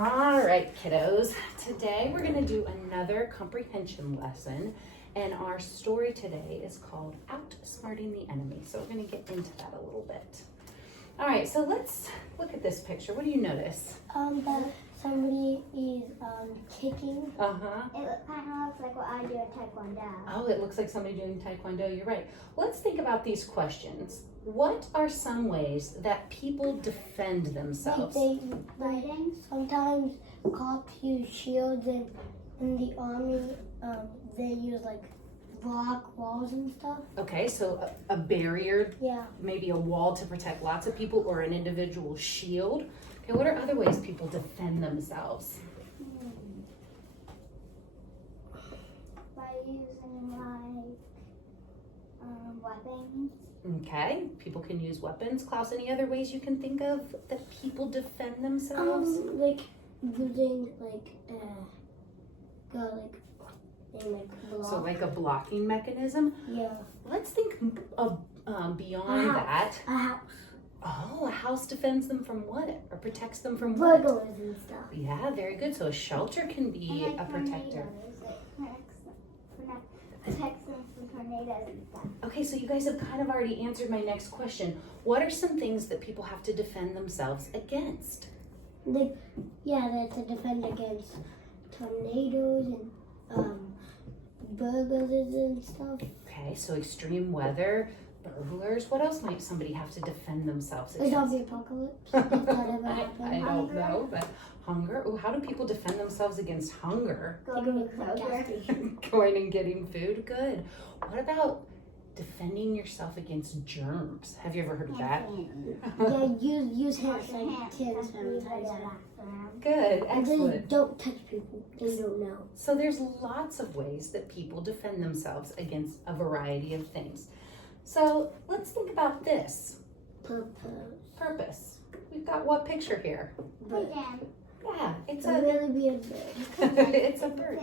All right, kiddos. Today we're going to do another comprehension lesson, and our story today is called Outsmarting the Enemy. So we're going to get into that a little bit. All right, so let's look at this picture. What do you notice? That somebody is kicking. Uh-huh. It kind of looks like what I do at Taekwondo. Oh, it looks like somebody doing Taekwondo. You're right. Let's think about these questions. What are some ways that people defend themselves? Fighting. Sometimes cops use shields, and in the army, they use like rock walls and stuff. Okay, so a barrier, Yeah. maybe a wall to protect lots of people, or an individual shield. Okay, what are other ways people defend themselves? By using like weapons. Okay, people can use weapons. Klaus, any other ways you can think of that people defend themselves? Like using block. So like a blocking mechanism. Yeah. Let's think of beyond that. A house. Oh, a house defends them from what? Or protects them from what? Burglars and stuff. Yeah, very good. So a shelter can be a protector. Protects them from tornadoes and stuff. Okay, so you guys have kind of already answered my next question. What are some things that people have to defend themselves against? They to defend against tornadoes and burglars and stuff. Okay, so extreme weather, burglars. What else might somebody have to defend themselves The against? zombie apocalypse. If that ever I happened. don't know, but hunger. Oh, how do people defend themselves against hunger? They go to the gas station. Going and getting food. Good. What about defending yourself against germs? Have you ever heard of that? Yeah, use hand sanitizer. Good. They Excellent. don't touch people. They don't know. So there's lots of ways that people defend themselves against a variety of things. So let's think about this. Purpose. We've got what picture here? Yeah, it's a really be a bird. it's a bird.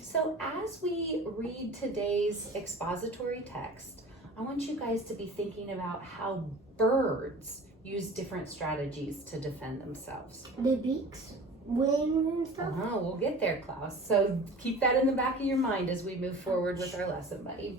So as we read today's expository text, I want you guys to be thinking about how birds use different strategies to defend themselves. The beaks, wings and stuff. We'll get there, Klaus. So keep that in the back of your mind as we move forward with our lesson, buddy.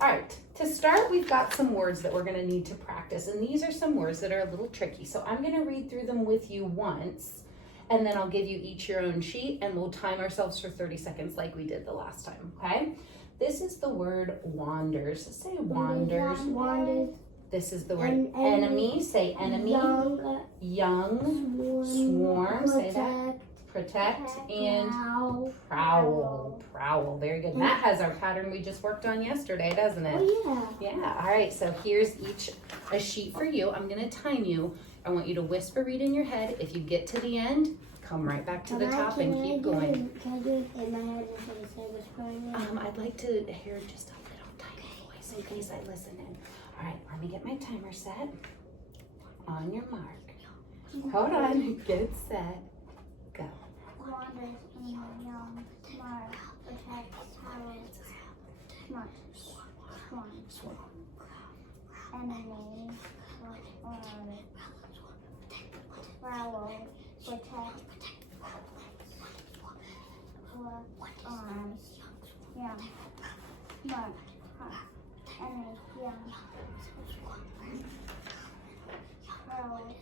All right, to start, we've got some words that we're going to need to practice, and these are some words that are a little tricky. So I'm going to read through them with you once, and then I'll give you each your own sheet, and we'll time ourselves for 30 seconds like we did the last time, okay? This is the word wanders. Say wanders. Wanders. This is the word enemy. Say enemy. Young. Swarm. Say that. Protect. And prowl. Prowl. Very good. And that has our pattern we just worked on yesterday, doesn't it? Oh, yeah. Yeah. All right. So here's each a sheet for you. I'm going to time you. I want you to whisper, read in your head. If you get to the end, come right back to the top and keep going. Can I do it in my head instead of say whispering? I'd like to hear just a little tiny voice in case I listen in. All right, let me get my timer set. On your mark. Hold on. Get set. Go. Wanders in the young, smart, protects, prowls, smart, enemy, prowl, protect, arms, young, smart, enemy, young, prowl,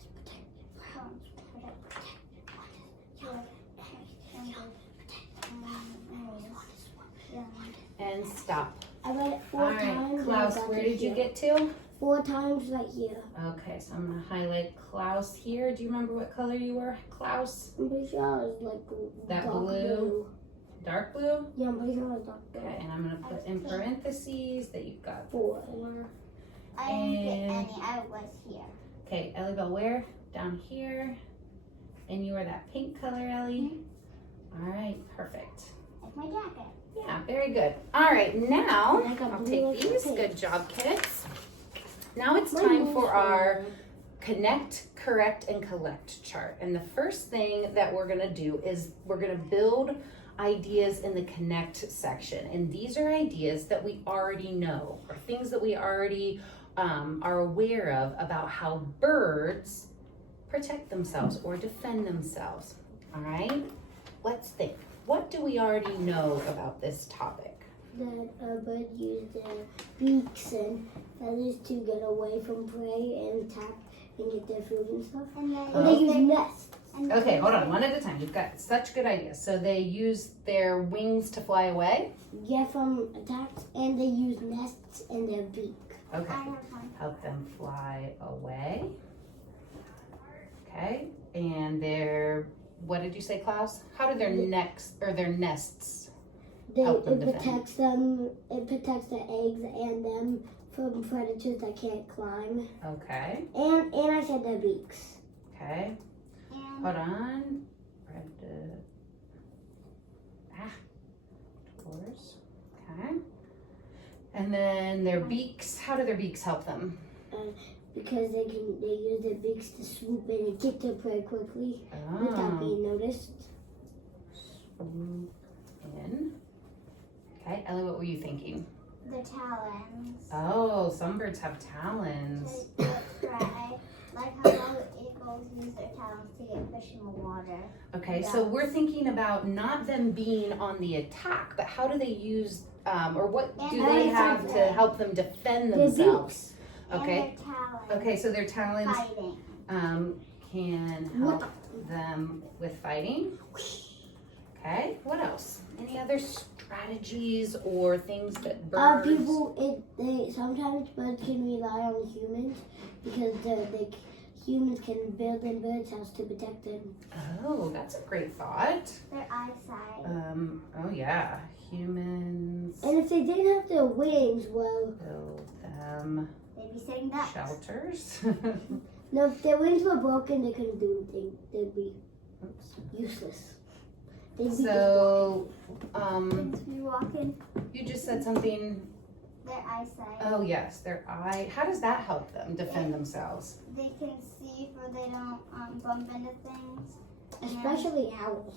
And stop. I read it All 4 right, times. Klaus, where did you get to? 4 times right here. Okay, so I'm going to highlight Klaus here. Do you remember what color you were, Klaus? I'm pretty sure I was like That dark blue? Dark blue? Yeah, I'm pretty sure I was dark blue. Okay, and I'm going to put in parentheses that you've got 4. I didn't get any. I was here. Okay, Ellie Bell, where? Down here. And you are that pink color, Ellie. All right, perfect. Like my jacket. Yeah, very good. All right, now I got I'll blue take and these. pink. Good job, kids. Now it's time for our connect, correct, and collect chart. And the first thing that we're gonna do is we're gonna build ideas in the connect section. And these are ideas that we already know, or things that we already are aware of about how birds protect themselves or defend themselves. All right, let's think. What do we already know about this topic? That birds use their beaks and feathers to get away from prey and attack and get their food and stuff. And then And they use nests. Okay, hold on, one at a time. You've got such good ideas. So they use their wings to fly away? Get from attacks, and they use nests in their beak. Okay, I have one. help them fly away. Okay, and their, what did you say, Klaus? How do their necks, or their nests? Help them It defend. protects them. It protects the eggs and them from predators that can't climb. Okay, And I said their beaks. okay, And hold on. Doors, okay. And then their beaks, how do their beaks help them? Because they use their beaks to swoop in and get their prey quickly without Oh, being noticed. swoop in. Okay, Ellie, what were you thinking? the talons. Oh, some birds have talons. To prey. Like how the eagles use their talons to get fish in the water. Okay, so we're thinking about not them being on the attack, but how do they use, or what do And they their have to talons. help them defend Their themselves? And Okay, their talons. okay, so their talons Fighting. can help them with fighting. Okay, what else? Any other strategies or things that birds? Sometimes birds can rely on humans because humans can build in birds' house to protect them. Oh, that's a great thought. Their eyesight. Oh yeah, humans And if they didn't have their wings, well, build them They'd be sitting ducks. shelters. no, if their wings were broken, they couldn't do anything. They'd be Oops. useless. They'd be So, Since we walk in, you just said something. their eyesight. Oh yes, their eye. How does that help them defend themselves? They can see so they don't bump into things. especially owls.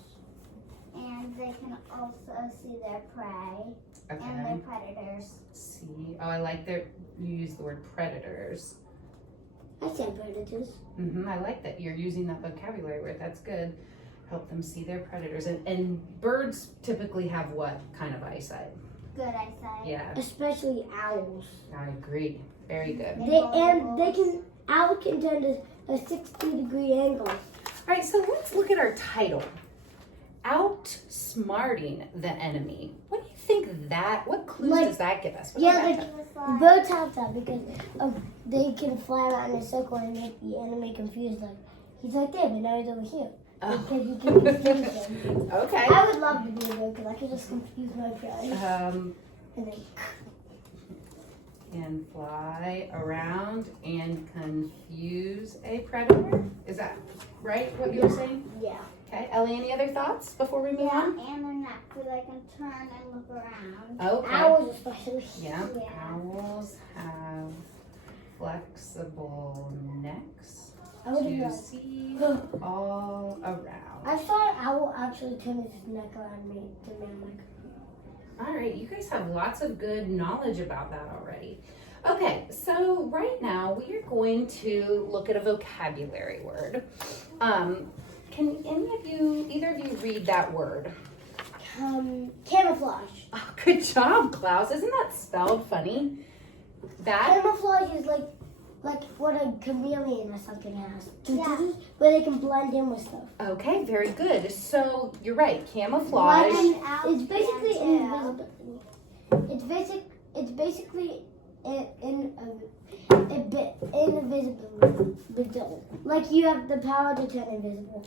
And they can also see their prey and their Okay. predators. See. Oh, I like that you use the word predators. I said predators. I like that you're using that vocabulary word. That's good. Help them see their predators. And birds typically have what kind of eyesight? Good eyesight. Yeah, Especially owls. I agree. Very good. Owl can turn to a 60-degree angle. All right, so let's look at our title. Outsmarting the enemy. What do you think what clues Like- does that give us? What yeah, does that like- tell us? It was like, Birds have that because they can fly around in a circle and make the enemy confused. Like, he's right there, but now he's over here. Oh. Because you can confuse them. Okay. I would love to be a bird because I could just confuse my prey. Um, And then, can fly around and confuse a predator. Is that right, what you were saying? yeah. Okay, Ellie, any other thoughts before we move yeah, on? and their neck, so they can turn and look around. Okay. Owls especially. Yeah, Yeah. owls have flexible necks I would to have see all around. I saw an owl actually turn his neck around me to me. I'm like, All right, you guys have lots of good knowledge about that already. Okay, so right now we are going to look at a vocabulary word. Can either of you read that word? camouflage. Oh, good job, Klaus. Isn't that spelled funny? That Camouflage is like what a chameleon or something has. Yeah. Where they can blend in with stuff. okay, very good. So you're right, camouflage. Like an owl It's basically can too. invisibility. It's basically invisible. Like you have the power to turn invisible.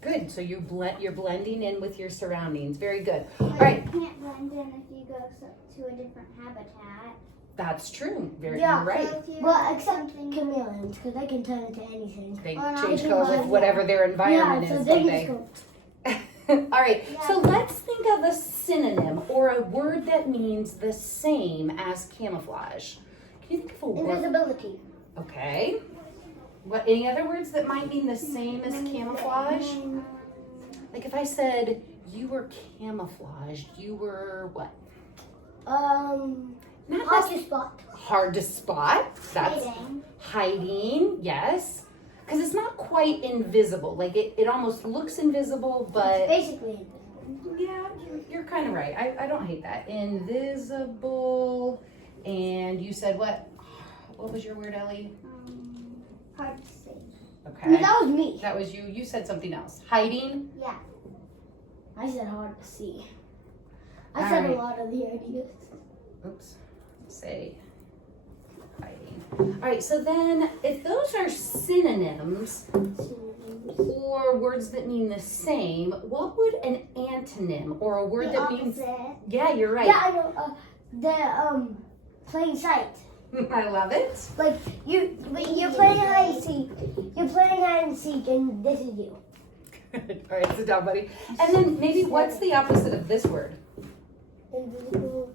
Good. So you're blending in with your surroundings. Very good. But All right, you can't blend in if you go to a different habitat. that's true. You're Yeah. right. So if you Well, have except something- chameleons, because they can turn into anything. They Or not change even colors with like- whatever their environment Yeah, so is, they don't just they? go. All right, Yeah. so let's think of a synonym or a word that means the same as camouflage. Can you think of a word? Invisibility. Okay. What? Any other words that might mean the same as camouflage? Like if I said you were camouflaged, you were what? Not Hard to spot. hard to spot. That's Hiding. hiding. Yes. because it's not quite invisible. Like it almost looks invisible, It's but basically invisible. yeah, you're kind of right. I don't hate that. Invisible. And you said what? What was your word, Ellie? Hard to see. Okay. That was me. That was you. You said something else. Hiding. Yeah. I said hard to see. All I said right. a lot of the ideas. Oops. Say hiding. All right. So then, if those are synonyms or words that mean the same, what would an antonym or a word The that means? opposite. Yeah, you're right. Yeah, I know. The plain sight. I love it. Like you're playing hide and seek. You're playing hide and seek, and this is you. All right, sit down, buddy. And then maybe what's the opposite of this word? Invisible.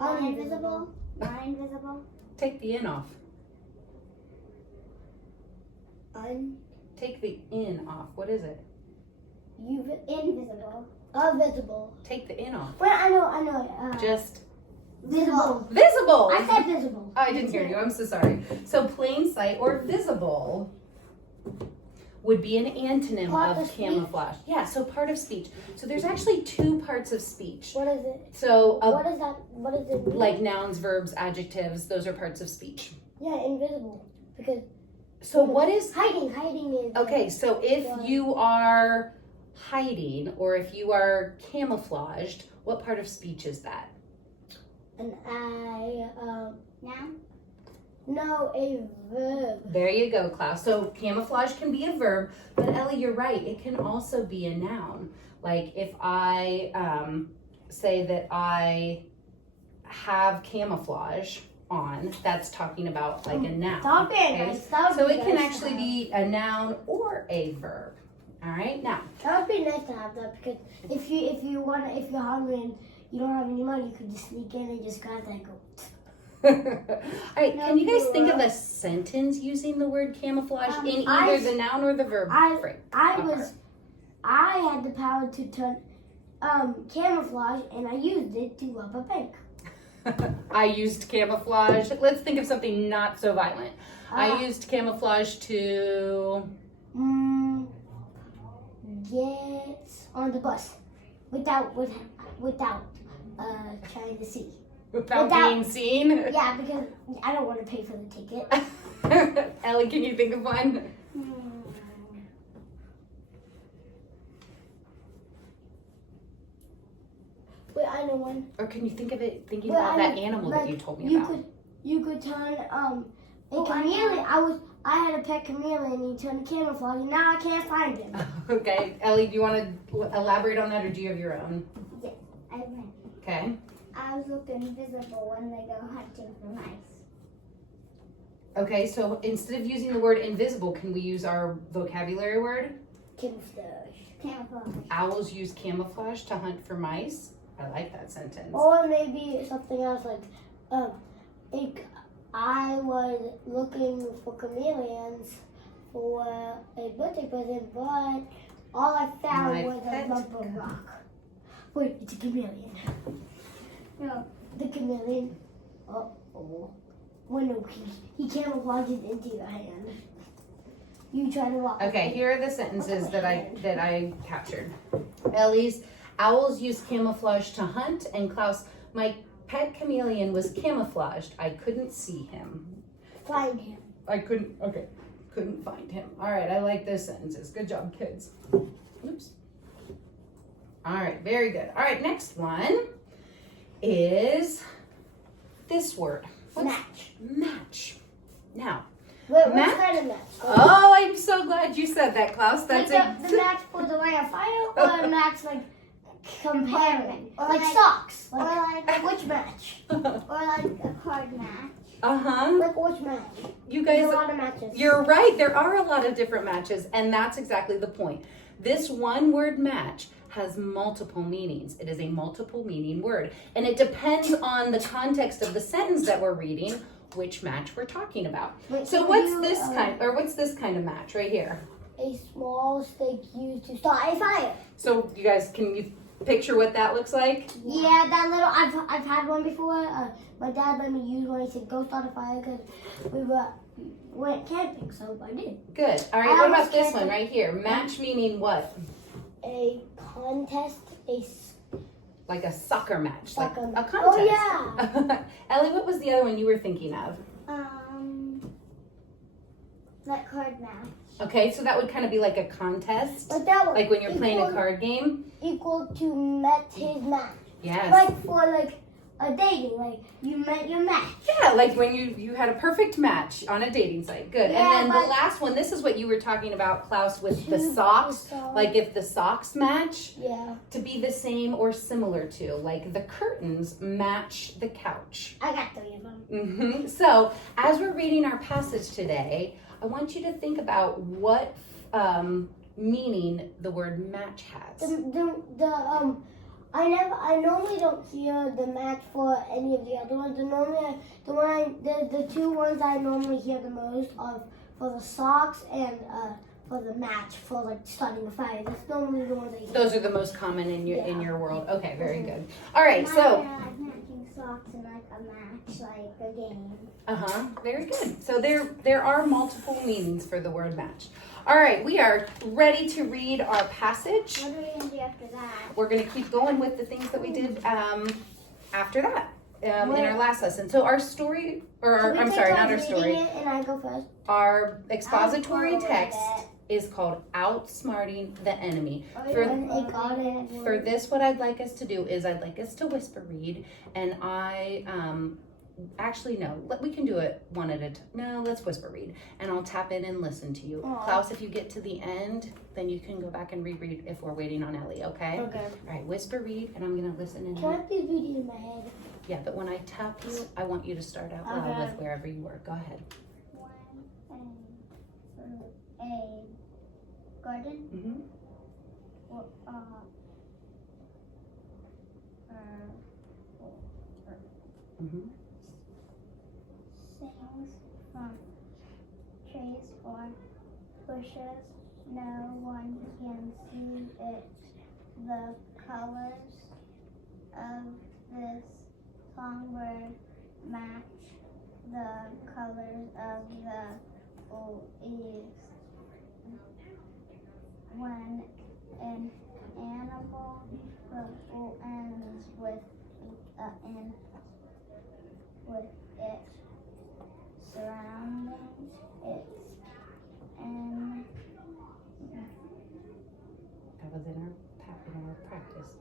Invisible. Not invisible. Take the in off. Take the in off. What is it? Invisible. Invisible. Take the in off. Well, I know. Just Visible. visible. I said visible. I didn't hear you. I'm so sorry. So plain sight or visible would be an antonym Part of of speech? camouflage. Yeah, so part of speech. So there's actually two parts of speech. What is it? So What is that? What is it? Mean? like nouns, verbs, adjectives, those are parts of speech. Yeah, invisible. Because So what is hiding is okay, so if you are hiding or if you are camouflaged, what part of speech is that? And Now. no, a verb. There you go, Klaus. So camouflage can be a verb, but Ellie, you're right. It can also be a noun. Like if I say that I have camouflage on, that's talking about like a noun. Stop it, okay? guys. That would So be it can nice to actually have. be a noun or a verb. All right, now. That would be nice to have that because if you're hungry and you don't have any money, you could just sneak in and just grab that and go. All right, No, can you guys you think of are. a sentence using the word camouflage in I- either the noun or the verb? frame? I had the power to turn camouflage and I used it to rob a bank. I used camouflage. Let's think of something not so violent. I Uh, used camouflage to. Get on the bus without trying to see. Without Without- being seen. Yeah, because I don't want to pay for the ticket. Ellie, can you think of one? Wait, I know one. Or can you think of it thinking Well, about I that know, animal like, that you told me about? You could turn a Oh, I chameleon. I had a pet chameleon and he turned camouflage and now I can't find him. Okay, Ellie, do you want to elaborate on that or do you have your own? I win. Okay. Owls look invisible when they go hunting for mice. Okay, so instead of using the word invisible, can we use our vocabulary word? Camouflage. Camouflage. Owls use camouflage to hunt for mice. I like that sentence. Or maybe something else like I was looking for chameleons for a birthday present, but all I found My was a pet lump of rock. Wait, it's a chameleon. No. The chameleon. Oh. Well, no, he camouflages into your hand. You try to walk. Okay, here are the sentences that I captured. Ellie's owls use camouflage to hunt, and Klaus, my pet chameleon was camouflaged. I couldn't see him. Find him. Couldn't find him. All right, I like those sentences. Good job, kids. Oops. All right, very good. All right, next one is this word. Match. Match. Now, Wait, what Match? kind of match? oh, I'm so glad you said that, Klaus. That's like a the match for the ring of fire, or a match like comparing, Or like like- socks. Or Like like, which match? or like a card match. Uh-huh. Like which match? You There's guys, a lot of matches. you're right. There are a lot of different matches, and that's exactly the point. This one word match has multiple meanings. It is a multiple meaning word, and it depends on the context of the sentence that we're reading, which match we're talking about. Wait, So can what's you, this what's this kind of match right here? A small stick used to start a fire. So you guys, can you picture what that looks like? Yeah, that little. I've had one before. My dad let me use one. He said, "Go start a fire," because went camping, so I did. Good. All right, I what about almost this can't one right here? Match meaning what? A contest, Like a soccer match. Soccer like match. a contest. Oh, yeah. Ellie, what was the other one you were thinking of? That card match. Okay, so that would kind of be like a contest. But that was Like when you're playing a card game. equal to met his match. Yes. Like for like a dating, like you met your match. Yeah, like when you had a perfect match on a dating site. Good. Yeah, and then the but- last one, this is what you were talking about, Klaus, with the socks. Like if the socks match, Yeah. to be the same or similar to. Like the curtains match the couch. I got 3 of them. So as we're reading our passage today, I want you to think about what meaning the word match has. I normally don't hear the match for any of the other ones. The 2 ones I normally hear the most are for the socks and for the match for like starting a fire. That's normally the ones I hear. Those are the most common in Yeah. your world. Okay, very good. All right, so Like matching socks in like a match, like a game. very good. So there are multiple meanings for the word match. All right, we are ready to read our passage. What are we gonna do after that? We're going to keep going with the things that we did after that in our last lesson. So our story, or our, I'm sorry, not our story. And I go first. Our expository I'll go with text it. is called Outsmarting the Enemy. And it got it. For this, what I'd like us to do is I'd like us to whisper read, and actually, no, we can do it one at a time. No, let's whisper read. And I'll tap in and listen to you. Aw. Klaus, if you get to the end, then you can go back and reread if we're waiting on Ellie, okay? Okay. All right, whisper read, and I'm going to listen in. Can I please read it in my head? Yeah, but when I tap you, I want you to start out loud Okay. with wherever you were. Go ahead. A garden. Mm-hmm. Mm-hmm. Things from trees or bushes. No one can see it. The colors of this songbird match the colors of the leaves. When an animal ends with it surrounding its and That was in our practice.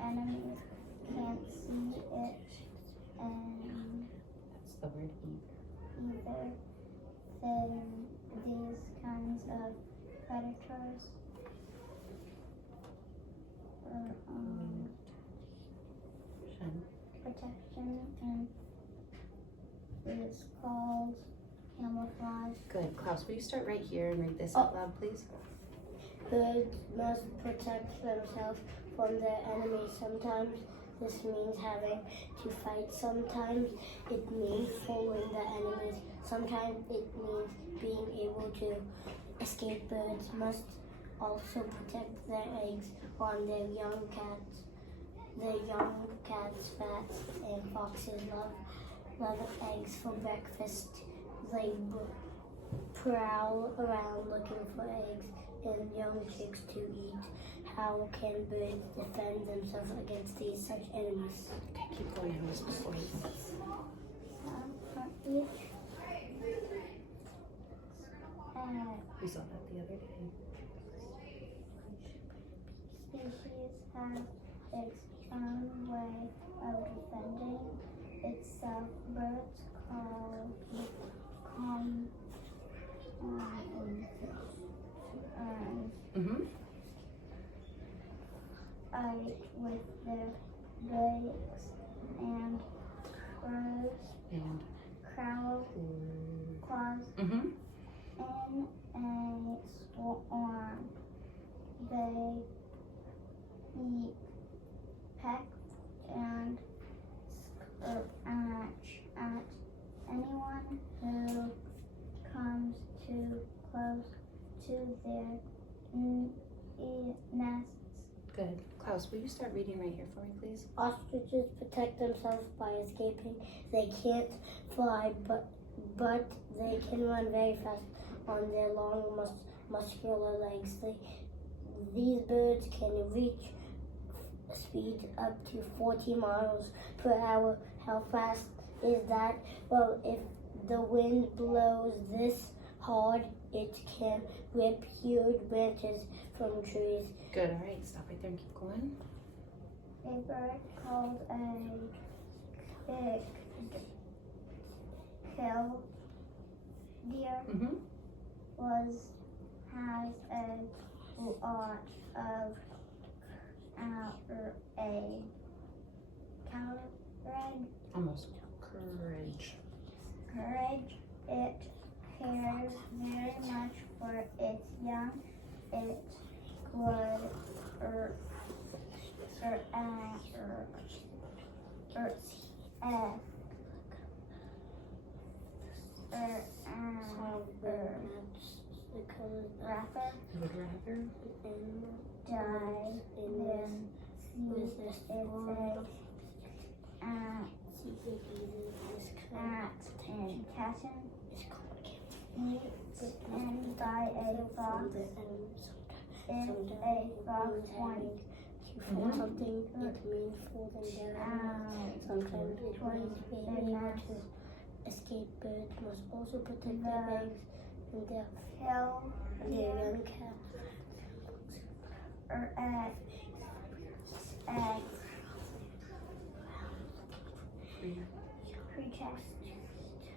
enemies can't see it, and That's the word eat. either then these kinds of predators protection and is called camouflage. Good. Klaus, will you start right here and read this out loud, please? Birds must protect themselves from their enemies. Sometimes this means having to fight. Sometimes it means following the enemies. Sometimes it means being able to escape. Birds must also protect their eggs on their young cats. The young cats, bats, and foxes love eggs for breakfast. They prowl around looking for eggs and young chicks to eat. How can birds defend themselves against these such enemies? Okay, keep going. I was before you. We saw that the other day. Species have its own way of defending itself. Birds fight with their beaks and claws. Mm-hmm. In a swarm, they eat, peck, and scratch at anyone who comes too close to their nests. Good. Klaus, will you start reading right here for me, please? Ostriches protect themselves by escaping. They can't fly, but but they can run very fast on their long muscular legs. These birds can reach speed up to 40 miles per hour. How fast is that? Well, if the wind blows this hard, it can rip huge branches from trees. Good, all right, stop right there and keep going. A bird called a killdeer Mm-hmm. has a lot of Almost. Courage. courage. It cares very much for its young. It would rather You would rather? die than see its and catching eaten by a fox. If a fox wants Something it means falling down. Sometimes it means being able to escape. Birds must also protect their eggs and their young calves. or eggs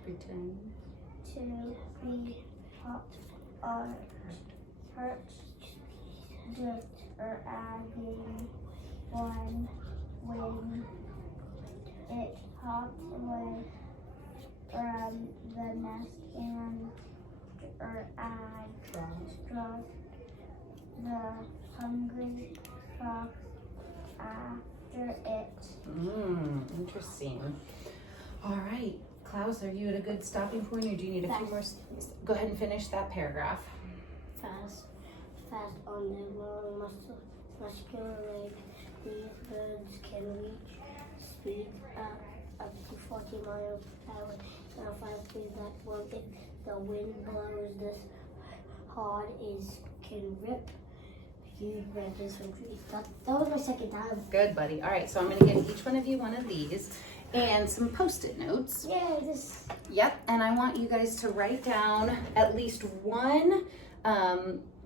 Pretend. to be hot or hurt, just or adding one when it hopped away from the nest and or add draws the hungry fox after it. Interesting. All right, Klaus, are you at a good stopping point, or do you need a few more? Go ahead and finish that paragraph. Fast on their long muscular legs. These birds can reach speed up to 40 miles per hour. How fast is that? Well, if the wind blows this hard, it can rip huge branches from trees. That was my second time. Good, buddy. All right, so I'm going to give each one of you one of these and some Post-it notes. Yeah, this. Yep, and I want you guys to write down at least one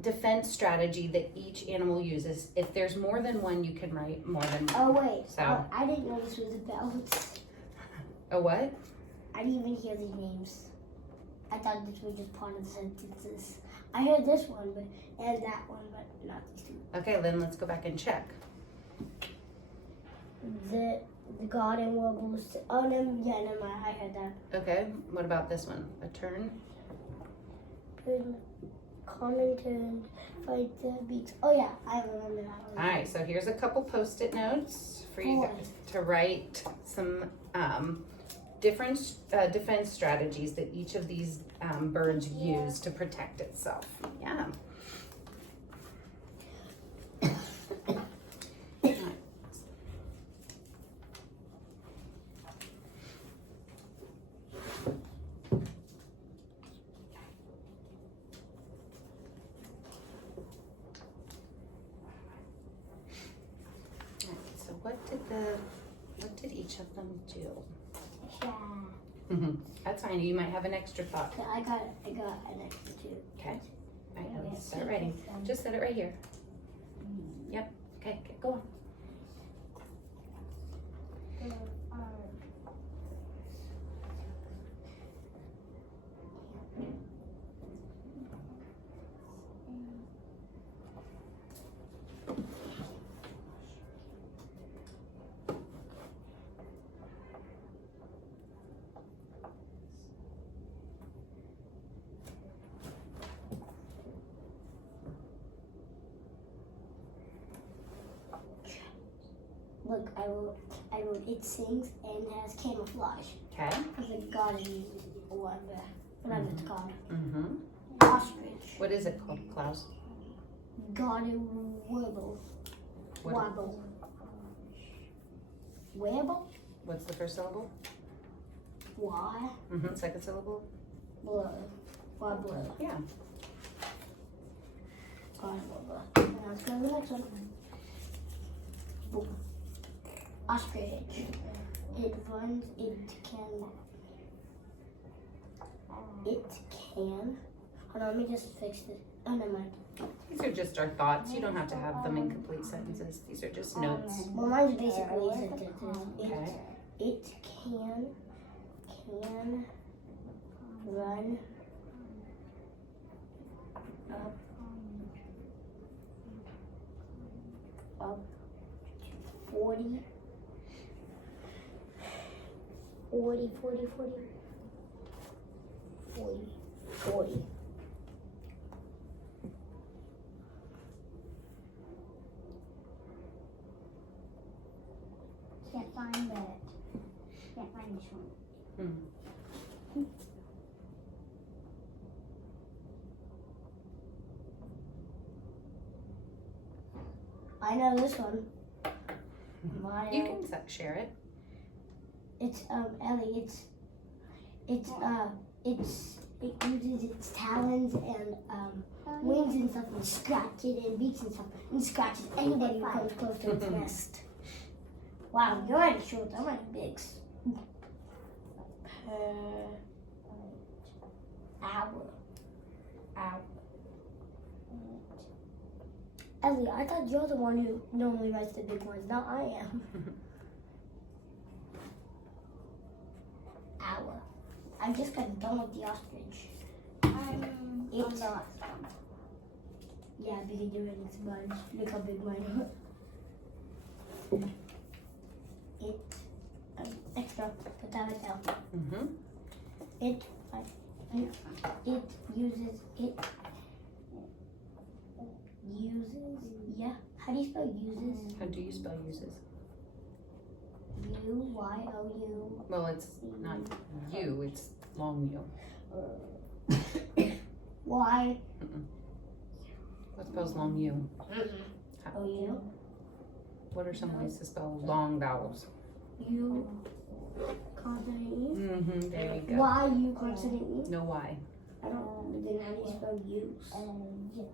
defense strategy that each animal uses. If there's more than one, you can write more than one. Oh wait. So. I didn't know this was about. A what? I didn't even hear these names. I thought this was just part of the sentences. I heard this one, and that one, but not these two. Okay, then let's go back and check. The garden warbles. Oh no, yeah, never mind. I heard that. Okay, what about this one? A turn? Common turn, fight the beaks. Oh yeah, I remember that one. All right, so here's a couple Post-it notes for you guys to write some different defense strategies that each of these birds use to protect itself. Yeah. So what did each of them do? Yeah. That's fine. You might have an extra thought. Okay, I got an extra two. Okay. All right, let's start writing. Just set it right here. Yep. Okay, go on. Look, I wrote it sings and has camouflage. Okay. Because the garden or whatever it's called. Mm-hmm. Ostrich. What is it called, Klaus? Garden warble. What- Wobble. Warble? What's the first syllable? Why? Second syllable. Blue. Why blue? Yeah. Now let's go to the next one. Boom. Ostrich. It runs, it can. Hold on, let me just fix this. Oh, never mind. These are just our thoughts. You don't have to have them in complete sentences. These are just notes. Well, mine's basically sentences. Okay. It can run up 40 Can't find it. Can't find this one. I know this one. You can share it. It's Ellie. It uses its talons and wings and stuff and scratch it and beaks and stuff and scratches anybody who comes close to its nest. Wow, you're already short. I'm already big. Owl. Ellie, I thought you're the one who normally writes the big ones. Now I am. Owl. I just got done with the ostrich. I'm on the last one. Yeah, because you're in its bunch. Look how big mine is. Extra. Put that right down. It uses. Yeah. How do you spell uses? How do you spell uses? U-Y-O-U. Well, it's not U, it's long U. Y. What spells long U? O-U. What are some ways to spell long vowels? U. Consonant E. There you go. Y-U consonant E. No Y. I don't know. Then how do you spell use?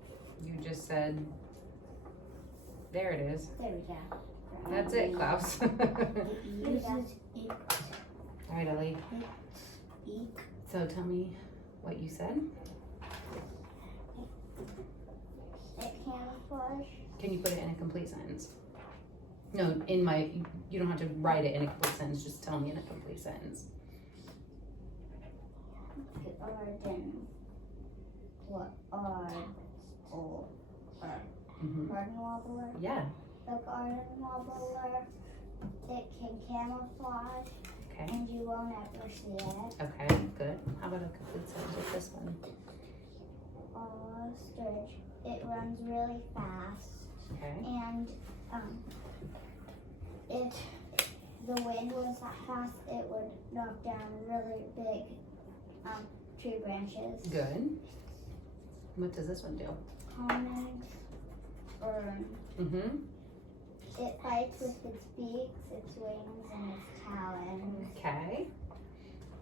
You just said, there it is. There we go. That's it, Klaus. All Uses it. right, Ellie. Beak. So tell me what you said. It camouflage. Can you put it in a complete sentence? No, you don't have to write it in a complete sentence, just tell me in a complete sentence. Garden. What are garden wobbler? Yeah, The garden wobbler. It can camouflage, okay, and you won't ever see it. okay, good. How about a complete sentence with this one? Ostrich. It runs really fast, Okay, and if the wind was that fast, it would knock down really big tree branches. good. What does this one do? Common fern. It fights with its beaks, its wings, and its talons. Okay.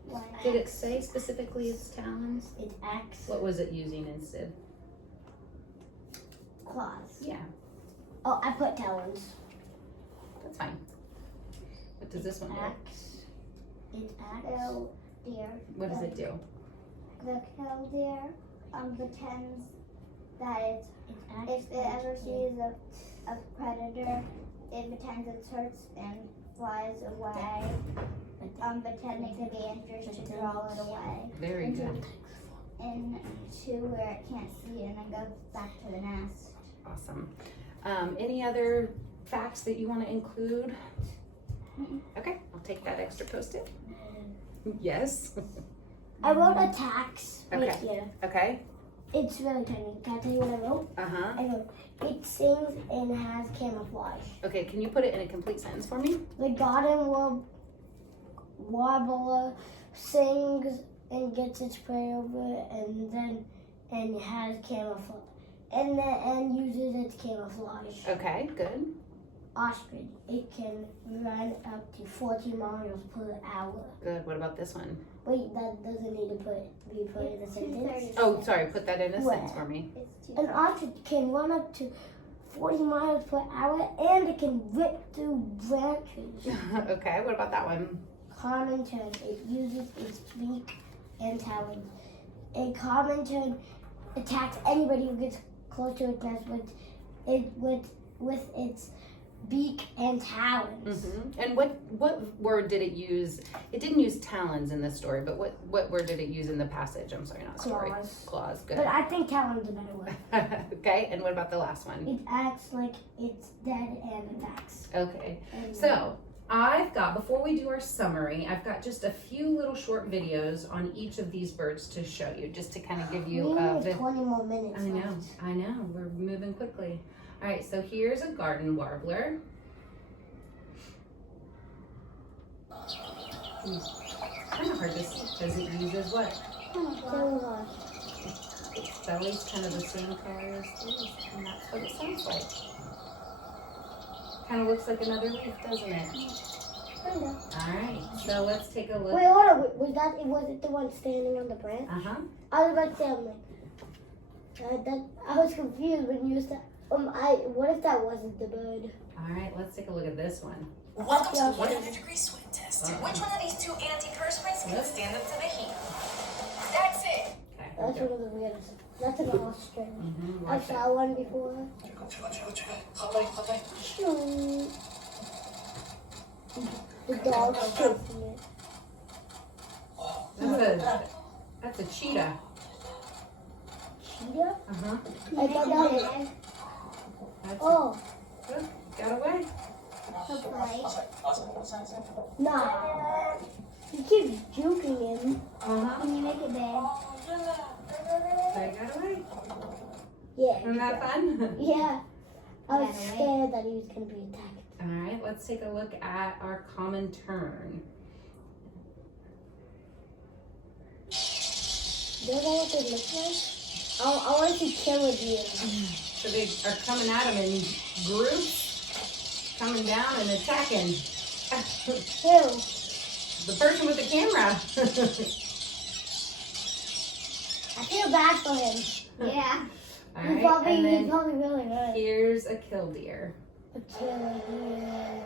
When Did it say specifically its talons? It acts. What was it using instead? Claws. Yeah, Oh, I put talons. that's fine. What does this one do? Acts. It acts. Killdeer. What does it do? The killdeer pretends that It acts. if it ever sees a predator, it pretends it hurts and flies away, pretending to be injured to draw it away Very good. into where it can't see and then goes back to the nest. Awesome. Any other facts that you want to include? Okay, I'll take that extra post-it. Yes. I wrote a tax right Okay. here. Okay. It's really tiny. Can I tell you what I wrote? Uh-huh. I wrote, it sings and has camouflage. Okay, can you put it in a complete sentence for me? The garden warbler sings and gets its prey over it and has camouflage. And uses its camouflage. Okay, good. ostrich. It can run up to 40 miles per hour. Good. What about this one? Wait, that doesn't need to be put in a sentence. Oh, sorry. Put that in a What? sentence for me. It's An ostrich can run up to 40 miles per hour and it can rip through branches. Okay. What about that one? Common tern. It uses its beak and talons. A common tern attacks anybody who gets close to its nest with its beak and talons. And what word did it use? It didn't use talons in the story, but what word did it use in the passage? I'm sorry, not story. Claws. Claws. Good. But I think talons a better word. Okay. And what about the last one? It acts like it's dead and attacks. Okay. And So I've got, before we do our summary, I've got just a few little short videos on each of these birds to show you, just to kind of give you we a have bit. 20 more minutes. I know, we're moving quickly. All right, so here's a garden warbler. Kind of hard to see because it uses what? Camouflage. Its belly's kind of the same color as these, and that's what it sounds like. Kind of looks like another leaf, doesn't it? Kinda. All right, so let's take a look. Wait, hold on. Was it the one standing on the branch? Uh-huh. I was about to say, I'm like, I was confused when you said, what if that wasn't the bird? All right, let's take a look at this one. Welcome to the Okay. 100-degree swim test. Which one of these two antiperspirants can stand up to the heat? That's it. Okay. That's one of the weirdest. That's an ostrich. Mm-hmm. I saw one before. Shoo. The dog's chasing it. That's a cheetah. Cheetah? Uh-huh. I thought that was. Oh, Good. Got away. nah. He keeps juking him. Uh-huh. Can you make it big? They got away. Yeah. Isn't that fun? Yeah. I was Ran away. scared that he was going to be attacked. All right, let's take a look at our common tern. Do you know what they look like? I want to kill a deer. So they are coming at them in groups, coming down and attacking. Who? The person with the camera. I feel bad for him. Yeah. All He's right, and then probably really hurt. here's a killdeer. A killer deer.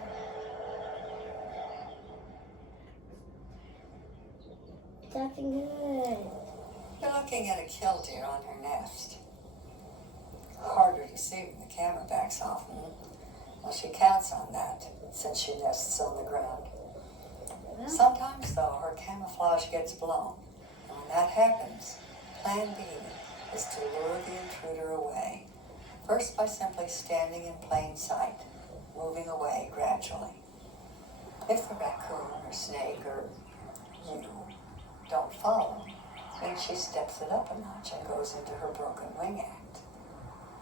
It's acting good. You're looking at a killdeer on her nest. Harder to see when the camera backs off. Well, she counts on that since she nests on the ground. Sometimes, though, her camouflage gets blown. And when that happens, plan B is to lure the intruder away. First by simply standing in plain sight, moving away gradually. If the raccoon or snake or you don't follow, then she steps it up a notch and goes into her broken wing act,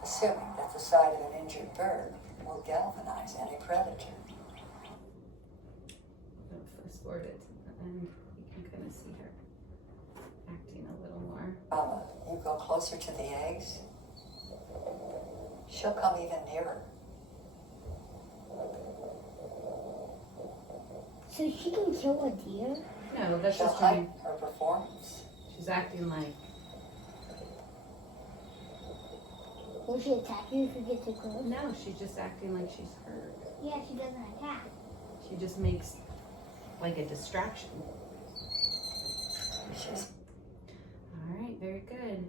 assuming that the sight of an injured bird will galvanize any predator. Fast forward it, and you can kind of see her acting a little more. You go closer to the eggs, she'll come even nearer. So she can kill a deer? No, that's She'll just heighten her performance. she's acting like, Will she attack you if you get too close? no, she's just acting like she's hurt. Yeah, she doesn't attack. She just makes like a distraction. She's All right, very good.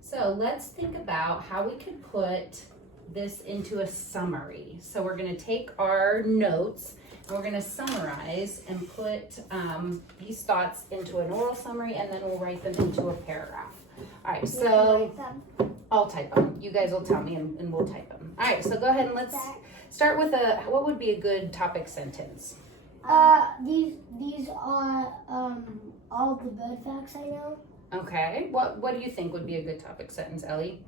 So let's think about how we could put this into a summary. So we're going to take our notes and we're going to summarize and put these thoughts into an oral summary, and then we'll write them into a paragraph. All right, so I'll type them. You guys will tell me and we'll type them. All right, so go ahead and let's start with what would be a good topic sentence? These are all the bird facts I know. Okay, what do you think would be a good topic sentence, Ellie?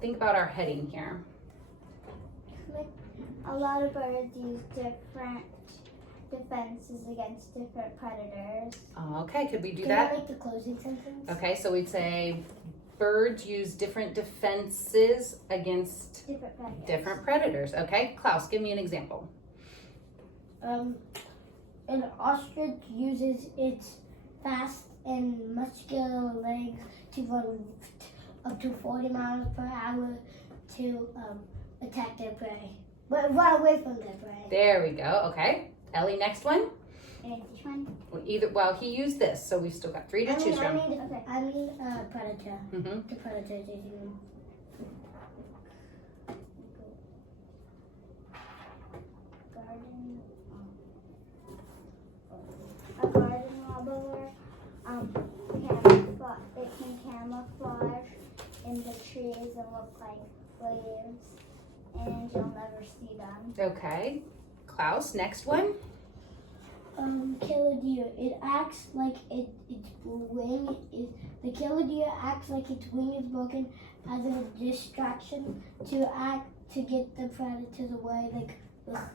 Think about our heading here. A lot of birds use different defenses against different predators. Okay, could we do Can that? I make the closing sentence? Okay, so we'd say birds use different defenses against Different predators. different predators. Okay, Klaus, give me an example. An ostrich uses its fast and muscular legs to run up to 40 miles per hour to attack their prey. But run away from their prey. There we go. Okay. Ellie, next one. And which one? Well, he used this, so we've still got 3 to choose from. I mean predator. Mm-hmm. The predator is using A garden wobbler. It can camouflage in the trees and look like leaves, and you'll never see them. Okay. Klaus, next one. killer deer. It acts like its wing is the killer deer acts like its wing is broken as a distraction to get the predators away, like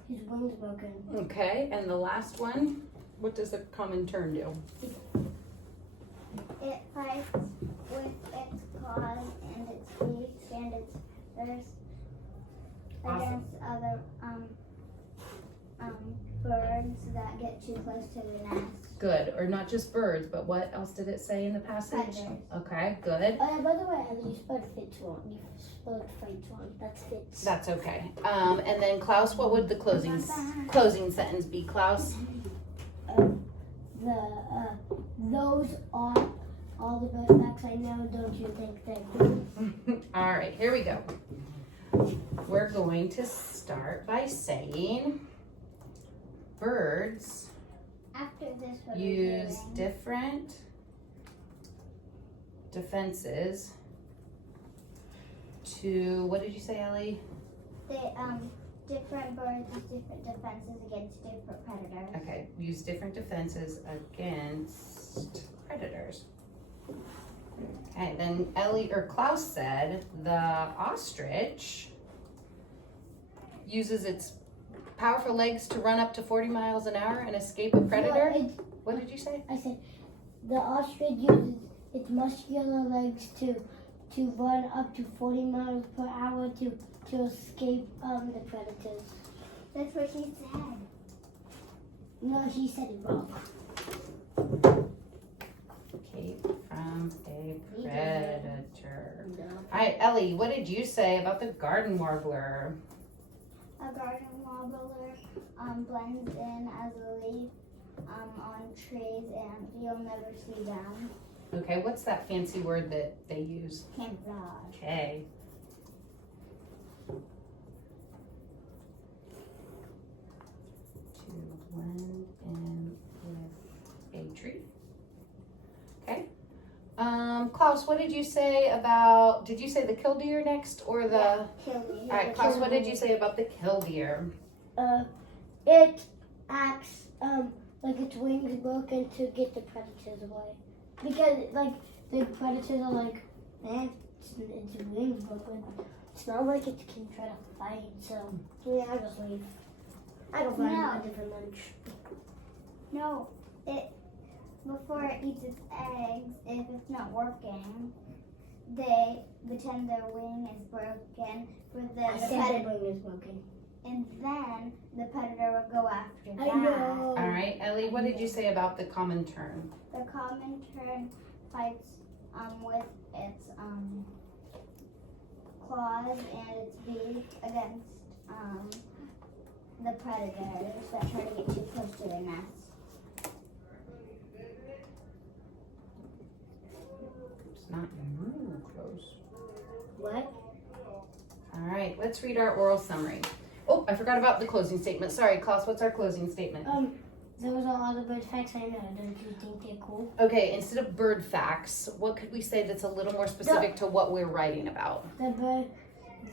his wing is broken. Okay, and the last one. What does a common tern do? It fights with its claws and its beaks and its feathers against other birds that get too close to the nest. Good, or not just birds, but what else did it say in the passage? Predators. Okay, good. By the way, you spelled fits wrong. You spelled fights wrong. That's fits. That's okay. And then Klaus, what would the closing sentence be, Klaus? Those are all the bird facts I know. Don't you think they're cool? All right, here we go. We're going to start by saying birds After this, what use are we doing? different defenses to, what did you say, Ellie? They different birds use different defenses against different predators. Okay, use different defenses against predators. Okay, then Ellie or Klaus said the ostrich uses its powerful legs to run up to 40 miles an hour and escape a predator. What did you say? I said the ostrich uses its muscular legs to run up to 40 miles per hour to escape the predators. That's what he said. No, he said it wrong. Escape from a predator. No. All right, Ellie, what did you say about the garden warbler? A garden wobbler blends in as a leaf on trees, and you'll never see them. Okay, what's that fancy word that they use? Camouflage. Okay. To blend in with a tree. Okay. Klaus, what did you say about, did you say the killdeer next or the? Killing. All right, Klaus, what did you say about the killdeer? It acts like its wings broken to get the predators away. Because like the predators are like, man, its wings broken. It's not like it can try to fight. So yeah, I just leave. I don't find No. a different lunch. No, before it eats its eggs, if it's not working, they pretend their wing is broken for the I said predator, the wing is broken. and then the predator will go after that. I know. All right, Ellie, what did you say about the common tern? The common tern fights with its claws and its beak against the predators that try to get too close to their nest. It's not real close. What? All right, let's read our oral summary. Oh, I forgot about the closing statement. Sorry, Klaus, what's our closing statement? Those are all the bird facts I know. Don't you think they're cool? Okay, instead of bird facts, what could we say that's a little more specific to what we're writing about? Those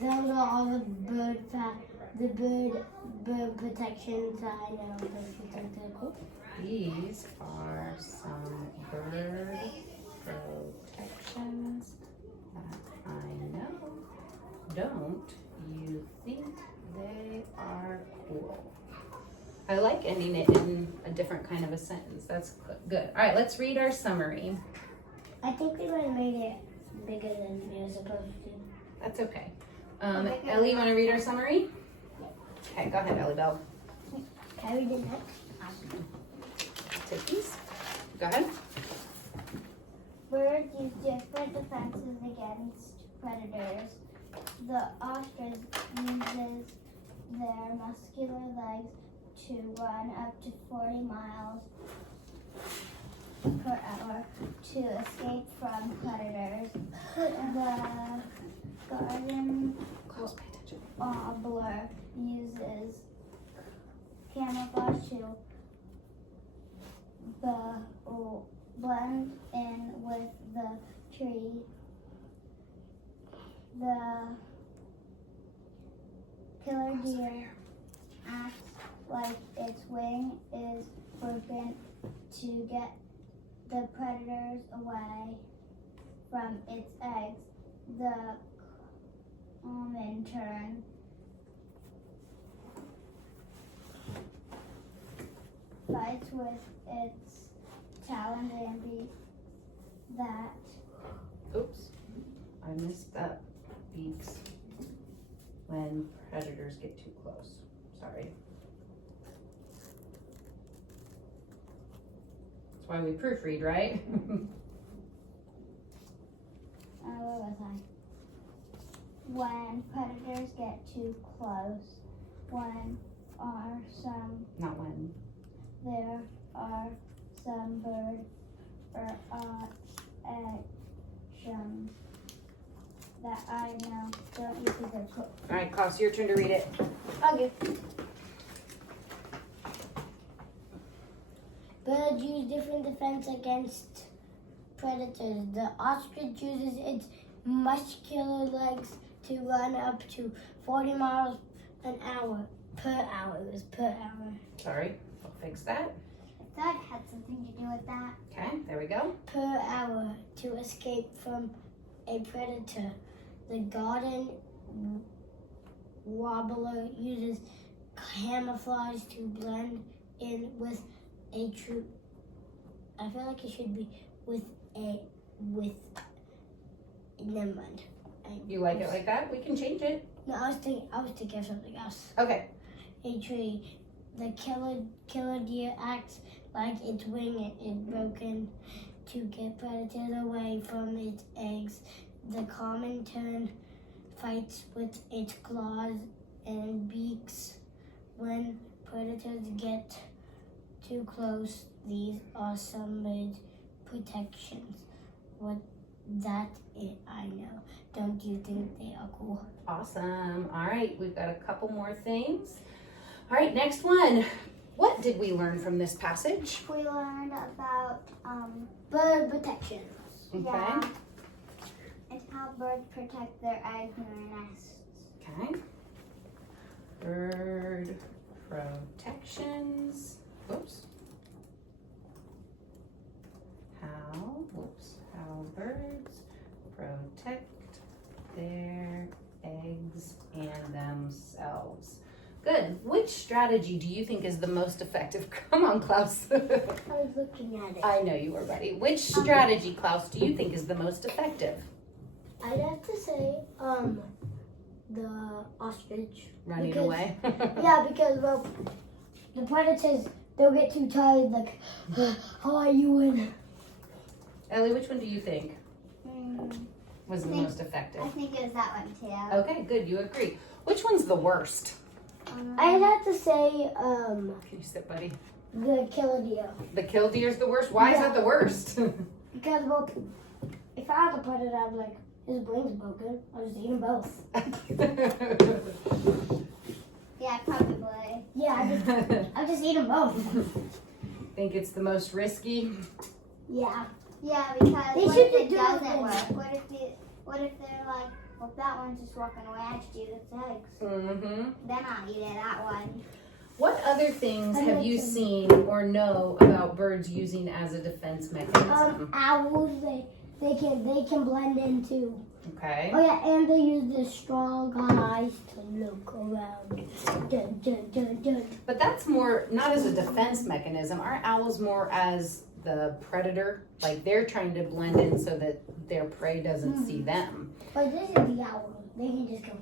are all the bird facts. The bird protections that I know. Don't you think they're cool? These are some bird protections that I know. Don't you think they are cool? I like ending it in a different kind of a sentence. That's good. All right, let's read our summary. I think we might have made it bigger than we were supposed to. That's okay. Ellie, you want to read our summary? Okay, go ahead, Ellie Bell. Okay, we did next. Tickies. Go ahead. Birds use different defenses against predators. The ostrich uses their muscular legs to run up to 40 miles per hour to escape from predators. The garden Close, pay attention. warbler uses camouflage to blend in with the tree. The killer deer acts like its wing is broken to get the predators away from its eggs. The common tern fights with its talons and beaks that Oops. I missed that. Beaks. When predators get too close. Sorry. That's why we proofread, right? where was I? When predators get too close, Not when. there are some bird or actions that I know don't use their cook. All right, Klaus, your turn to read it. Okay. Birds use different defense against predators. The ostrich uses its muscular legs to run up to 40 miles an hour. Per hour. It was per hour. Sorry, I'll fix that. That had something to do with that. Okay, there we go. Per hour to escape from a predator. The garden warbler uses camouflage to blend in with a tree. I feel like it should be never mind. You like it like that? We can change it. No, I was thinking of something else. Okay. A tree. The killer deer acts like its wing is broken to get predators away from its eggs. The common tern fights with its claws and beaks when predators get too close. These are some bird protections. What that is, I know. Don't you think they are cool? Awesome. All right, we've got a couple more things. All right, next one. What did we learn from this passage? We learned about Bird protection. Okay. yeah, it's how birds protect their eggs and their nests. Okay. Bird protections. Whoops. How birds protect their eggs and themselves. Good. Which strategy do you think is the most effective? Come on, Klaus. I was looking at it. I know you were ready. Which strategy, Klaus, do you think is the most effective? I'd have to say, the ostrich. Running Because- away? Yeah, because, well, the predators, they'll get too tired, like, how are you in? Ellie, which one do you think was the Think- most effective? I think it was that one too. Okay, good. You agree. Which one's the worst? I'd have to say, Can you sit, buddy? the killer deer. The killdeer's the worst? Why is that the worst? Because, well, if I had a predator, I'd be like, his brain's broken. I'll just eat them both. Yeah, probably. Yeah, I'll just eat them both. Think it's the most risky? Yeah. Yeah, because They what should if it do doesn't it. work? What if they're like, well, that one's just walking away. I just eat its eggs. Mm-hmm. Then I'll eat it. That one. What other things I have like you them. seen or know about birds using as a defense mechanism? Owls, they can blend in too. Okay. Oh yeah, and they use their strong eyes to look around. Dun, dun, dun, dun. But that's more, not as a defense mechanism. Aren't owls more as the predator? Like they're trying to blend in so that their prey doesn't see them. But this is the owl. They can just go,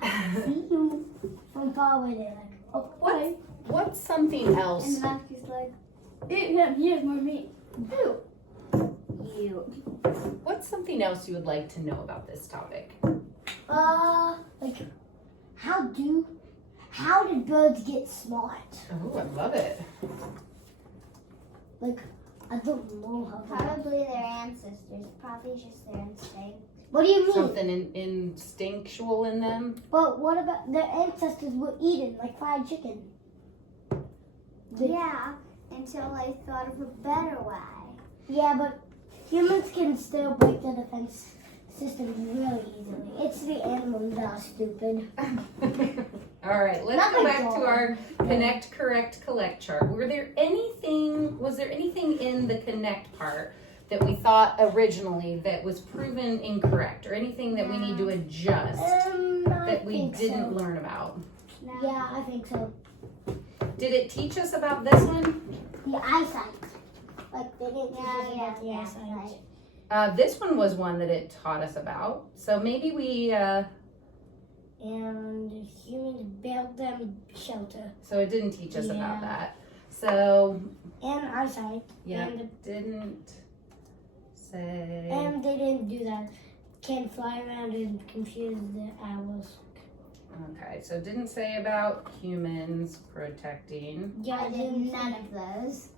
I see you from far away. They're like, oh, What? hi. What's something else? And Matthew's like, yeah, here's more meat. Who? You. What's something else you would like to know about this topic? Like, how did birds get smart? Oh, I love it. Like, I don't know how. Probably their ancestors. Probably just their instinct. What do you mean? Something instinctual in them. But what about their ancestors were eating like fried chicken? Yeah, until they thought of a better way. Yeah, but humans can still break the defense systems really easily. It's the animals that are stupid. All right, let's Not go my back to dog. our connect, correct, collect chart. Was there anything in the connect part that we thought originally that was proven incorrect, or anything that we need to adjust I that we think didn't so. learn about? No. Yeah, I think so. Did it teach us about this one? The eyesight. Like, they didn't teach us Yeah, about the yeah, eyesight. right. This one was one that it taught us about. So maybe we, And humans built them shelter. so it didn't teach us about Yeah. that. So, And eyesight. yeah, And, it didn't say. and they didn't do that. Can fly around and confuse the owls. Okay, so it didn't say about humans protecting. Yeah, I did none of those.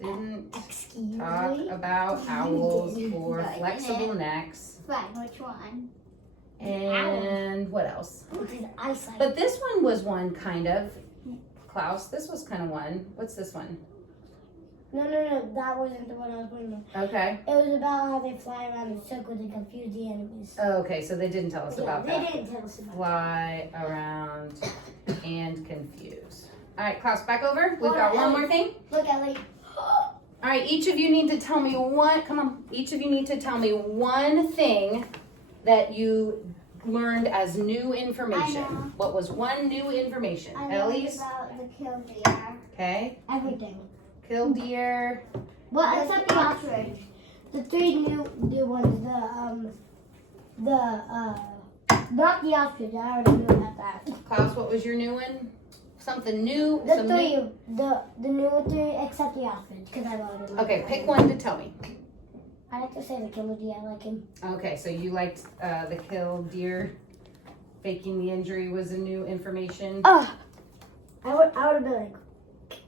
Didn't Excuse talk me? about owls or No, I flexible didn't. necks. Fine, which one? And what else? Which is eyesight. But this one was one kind of. Klaus, this was kind of one. What's this one? No, that wasn't the one I was talking about. Okay. It was about how they fly around in circles and confuse the enemies. Okay, so they didn't tell us Yeah, about they that. didn't tell us about Fly around and confuse. All right, Klaus, back over. We've Hold got on, one Ellie. more thing. that. Look, Ellie. All right, each of you need to tell me one. Come on, each of you need to tell me one thing that you learned as new information. I know. What was one new information? I learned Ellie's. about the killdeer. Okay. Everything. Killdeer. Well, except the ostrich. The three new ones. Not the ostrich. I already knew about that. Klaus, what was your new one? Something new. The some three, new. the new three, except the ostrich, because I already knew. Okay, pick one to tell me. I have to say the killdeer. I like him. Okay, so you liked the killdeer. Faking the injury was a new information. I would have been like,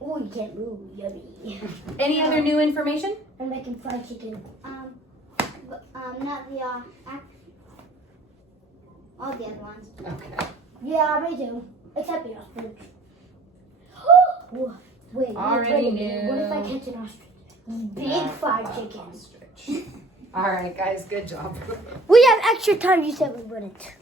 oh, you can't move, yummy. Any other new information? And making fried chicken. Not the all the other ones. Okay. Yeah, me too. Except the ostrich. Wait, Already a minute. What if I knew. catch an ostrich? Big fried chicken. Ostrich. All right, guys, good job. We have extra time. You said we wouldn't.